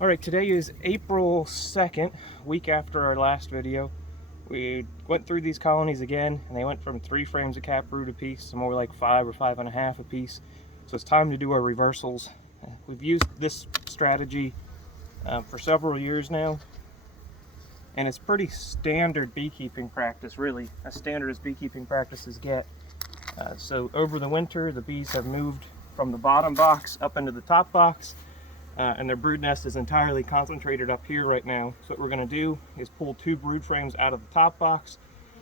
All right, today is April 2nd, week after our last video. We went through these colonies again, and they went from 3 frames of caproot apiece to more like 5 or 5.5 apiece. So it's time to do our reversals. We've used this strategy for several years now, and it's pretty standard beekeeping practice, really, as standard as beekeeping practices get. So over the winter, the bees have moved from the bottom box up into the top box. And their brood nest is entirely concentrated up here right now. So what we're going to do is pull 2 brood frames out of the top box,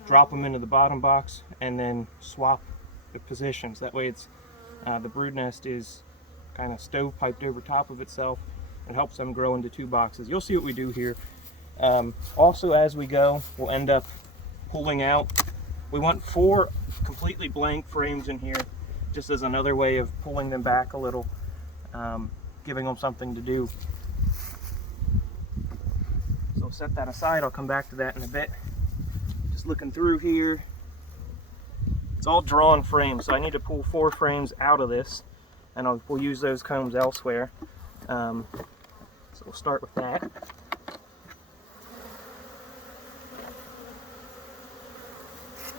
drop them into the bottom box, and then swap the positions. That way it's the brood nest is kind of stovepiped over top of itself and helps them grow into 2 boxes. You'll see what we do here. Also, as we go, we'll end up pulling out. We want 4 completely blank frames in here, just as another way of pulling them back a little. Giving them something to do. So set that aside. I'll come back to that in a bit. Just looking through here. It's all drawn frames, so I need to pull 4 frames out of this, and we'll use those combs elsewhere. So we'll start with that.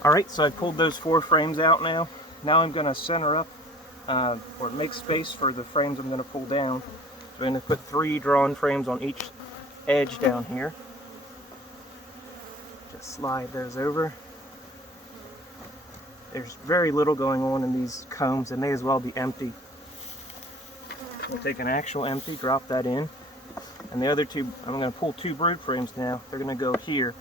Alright, so I pulled those 4 frames out now. Now I'm going to center up or make space for the frames I'm going to pull down. So I'm going to put 3 drawn frames on each edge down here. Just slide those over. There's very little going on in these combs. They may as well be empty. We'll take an actual empty, drop that in. And the other 2, I'm going to pull 2 brood frames now. They're going to go here.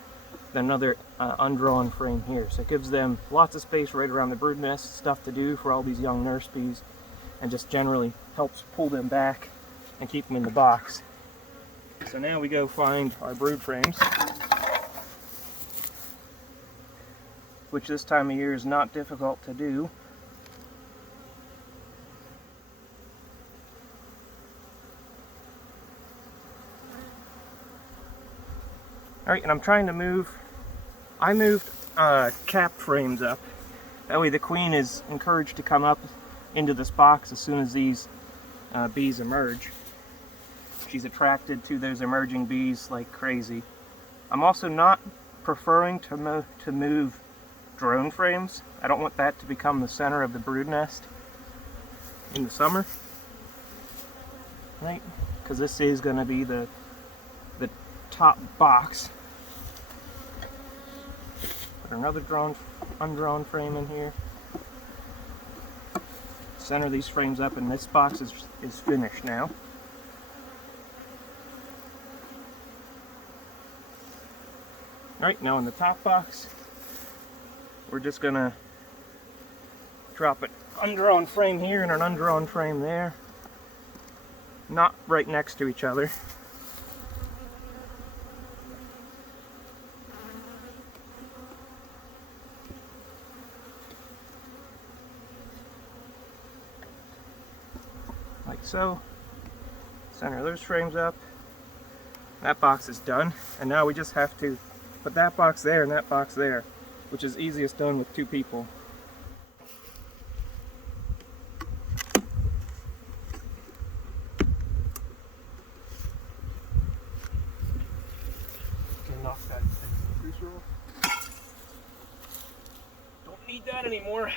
Then another undrawn frame here. So it gives them lots of space right around the brood nest, stuff to do for all these young nurse bees, and just generally helps pull them back and keep them in the box. So now we go find our brood frames, which this time of year is not difficult to do. Alright, and I'm trying to move. I moved cap frames up. That way the queen is encouraged to come up into this box as soon as these bees emerge. She's attracted to those emerging bees like crazy. I'm also not preferring to move drone frames. I don't want that to become the center of the brood nest in the summer. Right? Because this is going to be the top box. Put another undrawn frame in here. Center these frames up, and this box is finished now. Alright, now in the top box, we're just gonna drop an undrawn frame here and an undrawn frame there. Not right next to each other. Like so. Center those frames up. That box is done, and now we just have to put that box there and that box there, which is easiest done with 2 people. Can knock that cruiser off. Don't need that anymore.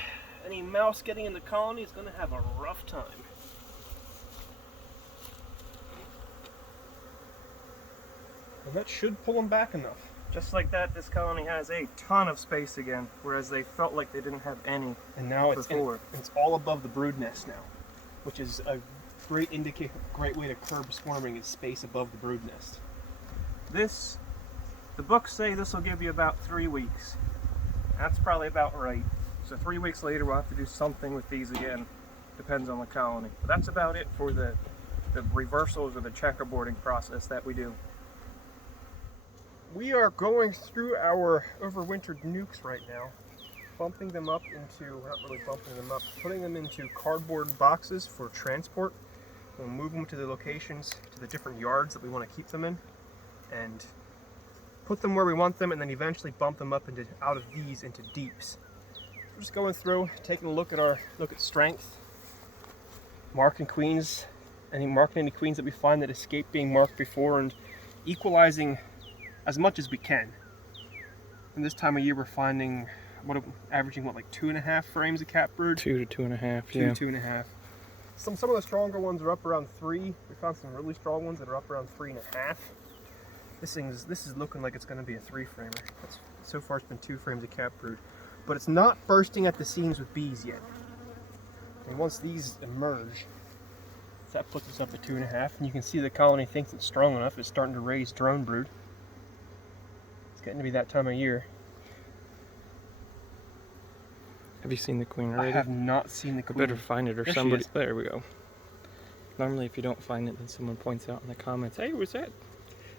Any mouse getting in the colony is going to have a rough time. And that should pull them back enough. Just like that, this colony has a ton of space again, whereas they felt like they didn't have any And now before. it's all above the brood nest now, which is a great way to curb swarming is space above the brood nest. The books say this will give you about 3 weeks. That's probably about right. So 3 weeks later, we'll have to do something with these again. Depends on the colony. But that's about it for the reversals or the checkerboarding process that we do. We are going through our overwintered nucs right now, bumping them up into, not really bumping them up, putting them into cardboard boxes for transport. We'll move them to the locations, to the different yards that we want to keep them in, and put them where we want them, and then eventually bump them up out of these into deeps. We're just going through, taking a look at strength, marking queens marking any queens that we find that escape being marked before, and equalizing as much as we can. And this time of year we're finding averaging like 2.5 frames of cap brood. 2 to 2.5. Two to 2.5. Some of the stronger ones are up around 3. We found some really strong ones that are up around 3.5. This is looking like it's going to be a 3 framer. So far it's been 2 frames of cap brood, but it's not bursting at the seams with bees yet. And once these emerge, that puts us up at 2.5, and you can see the colony thinks it's strong enough. It's starting to raise drone brood. It's getting to be that time of year. Have you seen the queen already? I have not seen the queen. I better find it, or There she somebody. is. There we go. Normally, if you don't find it, then someone points out in the comments, "Hey, was that?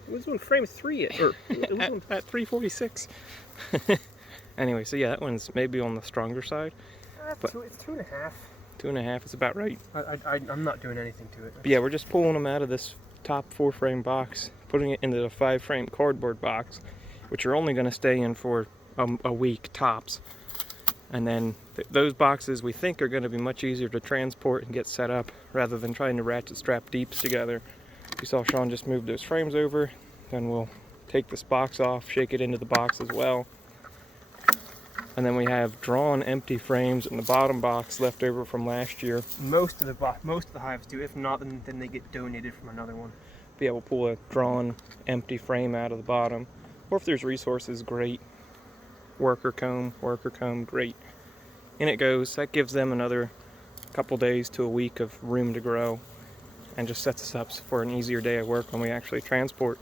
It was on frame 3 yet, or it was on at 346?" Anyway, so yeah, that one's maybe on the stronger side. But it's 2.5. 2.5 is about right. I'm not doing anything to it. But yeah, we're just pulling them out of this top 4-frame box, putting it into the 5-frame cardboard box, which are only going to stay in for a week tops. And then those boxes we think are going to be much easier to transport and get set up rather than trying to ratchet strap deeps together. You saw Sean just move those frames over. Then we'll take this box off, shake it into the box as well. And then we have drawn empty frames in the bottom box left over from last year. Most of the hives do. If not, then they get donated from another one. But yeah, we'll pull a drawn empty frame out of the bottom. Or if there's resources, great. Worker comb, great. In it goes. That gives them another couple days to a week of room to grow, and just sets us up for an easier day of work when we actually transport.